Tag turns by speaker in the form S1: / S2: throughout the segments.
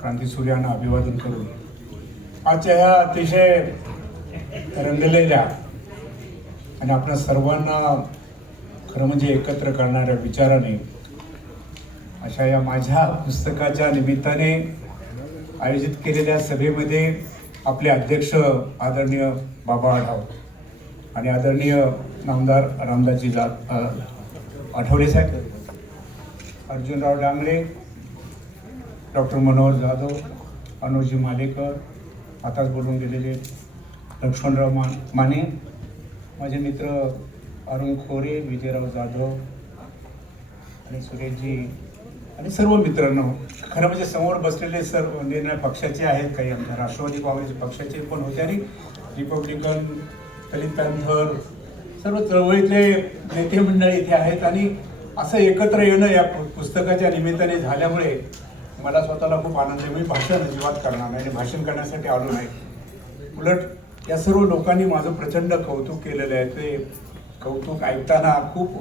S1: क्रांतीसूर्यांना अभिवादन करून. आजच्या ह्या अतिशय रंगलेल्या आणि आपल्या सर्वांना खरं म्हणजे एकत्र करणाऱ्या विचाराने अशा या माझ्या पुस्तकाच्या निमित्ताने आयोजित केलेल्या सभेमध्ये आपले अध्यक्ष आदरणीय बाबा आढाव आणि आदरणीय नामदार रामदासजी जा आठवले साहेब अर्जुनराव डांगरे डॉक्टर मनोहर जाधव अनुजी मालेकर आताच बोलून गेलेले लक्ष्मणराव मा माने माझे मित्र अरुण खोरे विजयराव जाधव आणि सुरेशजी आणि सर्व मित्रांनो खरं म्हणजे समोर बसलेले सर्व निर्णय पक्षाचे आहेत काही आमच्या राष्ट्रवादी काँग्रेस पक्षाचे पण होते आणि रिपब्लिकन दलित पॅन्थर सर्व चळवळीतले नेते मंडळी इथे आहेत आणि असं एकत्र येणं या पु- पुस्तकाच्या निमित्ताने झाल्यामुळे मला स्वतःला खूप आनंद आहे. मी भाषण अजिबात करणार नाही आणि भाषण करण्यासाठी आलो नाही. उलट या सर्व लोकांनी माझं प्रचंड कौतुक केलेलं आहे. ते कौतुक ऐकताना खूप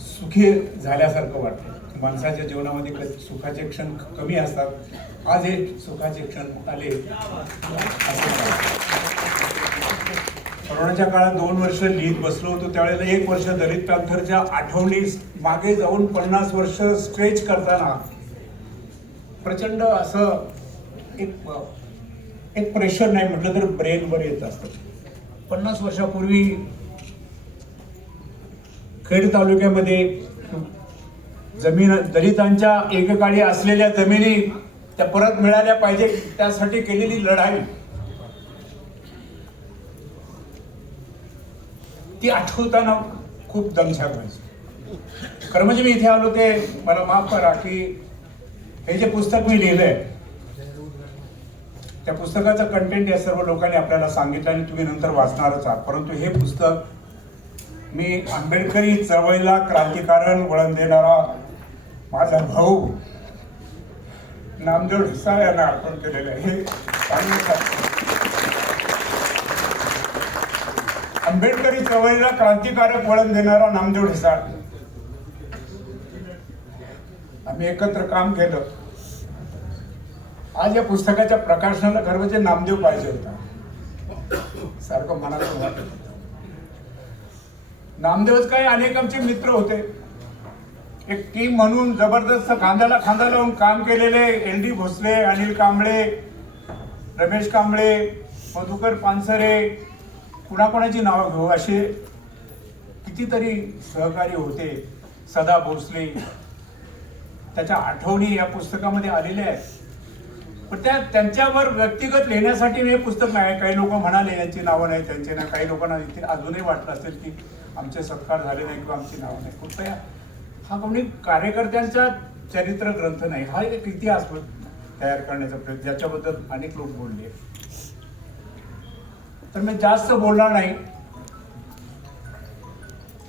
S1: सुखी झाल्यासारखं वाटतं. माणसाच्या जीवनामध्ये क- सुखाचे क्षण कमी असतात. आज हे सुखाचे क्षण आले. कोरोनाच्या काळात दोन वर्ष लिहित बसलो होतो. त्यावेळेला एक वर्ष दलित पॅन्थरच्या आठवणी मागे जाऊन पन्नास वर्ष स्ट्रेच करताना प्रचंड असं एक एक प्रेशर नाही म्हटलं तर ब्रेनवर येत असतं. पन्नास वर्षापूर्वी खेड तालुक्यामध्ये जमीन दलितांच्या एकेकाळी असलेल्या जमिनी त्या परत मिळाल्या पाहिजे त्यासाठी केलेली लढाई. ती आठवताना खूप दमछाक व्हायची. खरं म्हणजे मी इथे आलो ते मला माफ करा की हे जे पुस्तक मी लिहिलंय त्या पुस्तकाचं कंटेंट या सर्व लोकांनी आपल्याला सांगितलं आणि तुम्ही नंतर वाचणारच आहात. परंतु हे पुस्तक मी आंबेडकरी चळवळीला क्रांतिकारण वळण देणारा माझा भाऊ नामदेव ढिसाळ यांना अर्पण केलेलं आहे. हे आंबेडकरी चळवळीला क्रांतिकारक वळण देणारा नामदेव ढिसाळ. आम्ही एकत्र काम केलं. आज या पुस्तकाच्या प्रकाशनाला खरं म्हणजे नामदेव पाहिजे होता. सारखं मनात वाटत होतं. नामदेवच काय अनेक आमचे मित्र होते. एक टीम म्हणून जबरदस्त खांद्याला खांदा लावून काम केलेले एल डी भोसले अनिल कांबळे रमेश कांबळे मधुकर पानसरे कुणाकोणाची नावं घेऊ असे कितीतरी सहकारी होते. सदा भोसले त्याच्या आठवणी या पुस्तकामध्ये आलेल्या आहेत. पण त्या त्यांच्यावर व्यक्तिगत लिहिण्यासाठी मी हे पुस्तक नाही. काही लोक म्हणाले यांची नावं नाही त्यांचे नाही. काही लोकांना इथे अजूनही वाटलं असेल की आमचे सत्कार झाले नाही किंवा आमची नावं नाही. कृपया हा कोणी कार्यकर्त्यांचा चरित्र ग्रंथ नाही. हा एक इतिहास तयार करण्याचा प्रयत्न ज्याच्याबद्दल अनेक लोक बोलले. तर मी जास्त बोलणार नाही.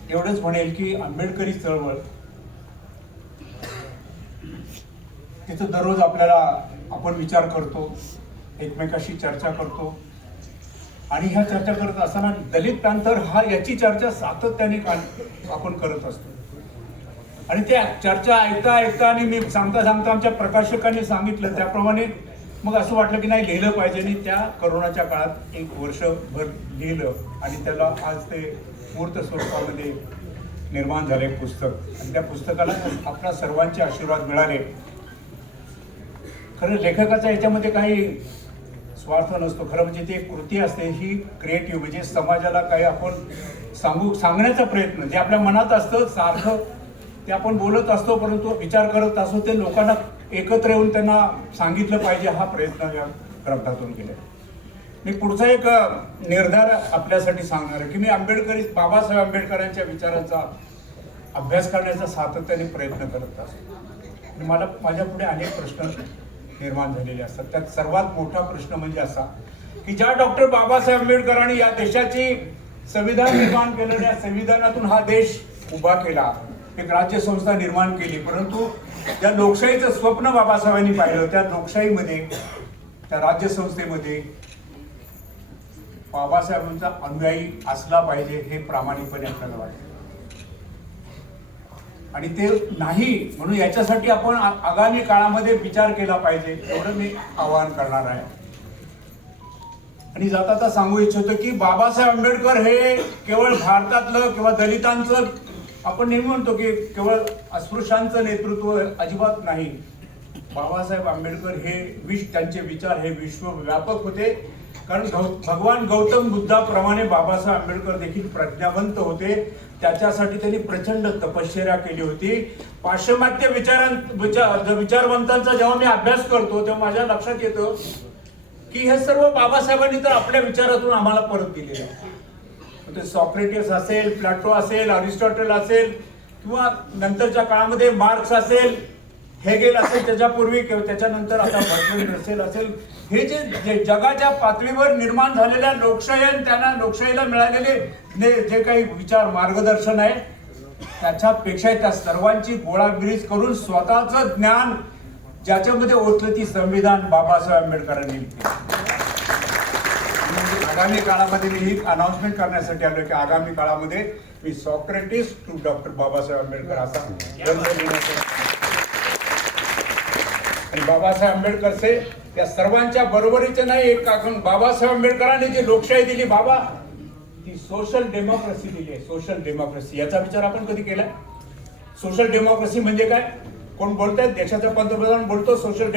S1: एवढंच म्हणेल की आंबेडकरी चळवळ तिथं दररोज आपल्याला आपण विचार करतो एकमेकाशी चर्चा करतो. आणि ह्या चर्चा करत असताना दलित पॅंथर हा याची चर्चा सातत्याने का- आपण करत असतो. आणि त्या चर्चा ऐकता ऐकता आणि मी सांगता सांगता आमच्या प्रकाशकांनी सांगितलं त्याप्रमाणे मग असं वाटलं की नाही लिहिलं पाहिजे. आणि त्या करोनाच्या काळात एक वर्षभर लिहिलं आणि त्याला आज ते मूर्त स्वरूपामध्ये निर्माण झाले पुस्तक. आणि त्या पुस्तकाला आपल्या सर्वांचे आशीर्वाद मिळाले. खरं लेखकाचा याच्यामध्ये काही स्वार्थ नसतो. खरं म्हणजे ती एक कृती असते ही क्रिएटिव्ह म्हणजे समाजाला काही आपण सांगू सांगण्याचा प्रयत्न. जे आपल्या मनात असतं सारखं ते आपण बोलत असतो परंतु विचार करत असतो ते लोकांना एकत्र येऊन त्यांना सांगितलं पाहिजे हा प्रयत्न या ग्रंथातून केला मी पुढचा एक निर्धार आपल्यासाठी सांगणार आहे की मी आंबेडकरी बाबासाहेब आंबेडकरांच्या विचारांचा अभ्यास करण्याचा सातत्याने प्रयत्न करत असतो. मला माझ्या पुढे अनेक प्रश्न निर्माण झालेले असतात. त्यात सर्वात मोठा प्रश्न म्हणजे असा की ज्या डॉक्टर बाबासाहेब आंबेडकरांनी या देशाची संविधान निर्माण केलं या संविधानातून हा देश उभा केला एक राज्यसंस्था निर्माण केली. परंतु ज्या लोकशाहीचं स्वप्न बाबासाहेबांनी पाहिलं त्या लोकशाहीमध्ये त्या राज्यसंस्थेमध्ये बाबासाहेबांचा अनुयायी असला पाहिजे हे प्रामाणिकपणे आपल्याला वाटतं. आणि ते नाही म्हणून याच्यासाठी आपण आगामी काळामध्ये विचार केला पाहिजे एवढं मी आवाहन करणार आहे. आणि जाता जाता सांगू इच्छितो की बाबासाहेब आंबेडकर हे केवळ भारतातलं किंवा दलितांचं आपण नेहमी म्हणतो की केवळ अस्पृश्यांचं नेतृत्व अजिबात नाही. बाबासाहेब आंबेडकर हे विश त्यांचे विचार हे विश्वव्यापक होते. कारण गौ भगवान गौतम बुद्धाप्रमाणे बाबासाहेब आंबेडकर देखील प्रज्ञावंत होते. त्याच्यासाठी त्यांनी प्रचंड तपश्चर्या केली होती. पाश्चिमात्य विचारां विचार विचारवंतांचा जेव्हा मी अभ्यास करतो तेव्हा माझ्या लक्षात येतं की हे सर्व बाबासाहेबांनी तर आपल्या विचारातून आम्हाला परत दिले आहे. ते सॉक्रेटिस असेल प्लॅटो असेल अरिस्टॉटल असेल किंवा नंतरच्या काळामध्ये मार्क्स असेल हेगेल असेल त्याच्यापूर्वी किंवा त्याच्यानंतर आता बर्टन रसेल असेल हे जे जगाच्या पातळीवर निर्माण झालेल्या लोकशाही आणि त्यांना लोकशाहीला मिळालेले जे- काही विचार मार्गदर्शन आहे त्याच्यापेक्षा त्या सर्वांची गोळागिरीज करून स्वतःचं ज्ञान ज्याच्यामध्ये ओतलं ती संविधान बाबासाहेब आंबेडकरांनी. म्हणजे आगामी काळामध्ये मी ही अनाउन्समेंट करण्यासाठी आलो की आगामी काळामध्ये मी Socrates to doctor Babasaheb Ambedkar असा आणि बाबासाहेब आंबेडकरचे त्या सर्वांच्या बरोबरीचे नाही एक कारण बाबासाहेब आंबेडकरांनी जी लोकशाही दिली बाबा ती सोशल डेमोक्रेसी दिली आहे सोशल डेमोक्रेसी याचा विचार आपण कधी केलाय सोशल डेमोक्रेसी म्हणजे काय? कोण बोलतायत देशाचा पंतप्रधान बोलतो सोशल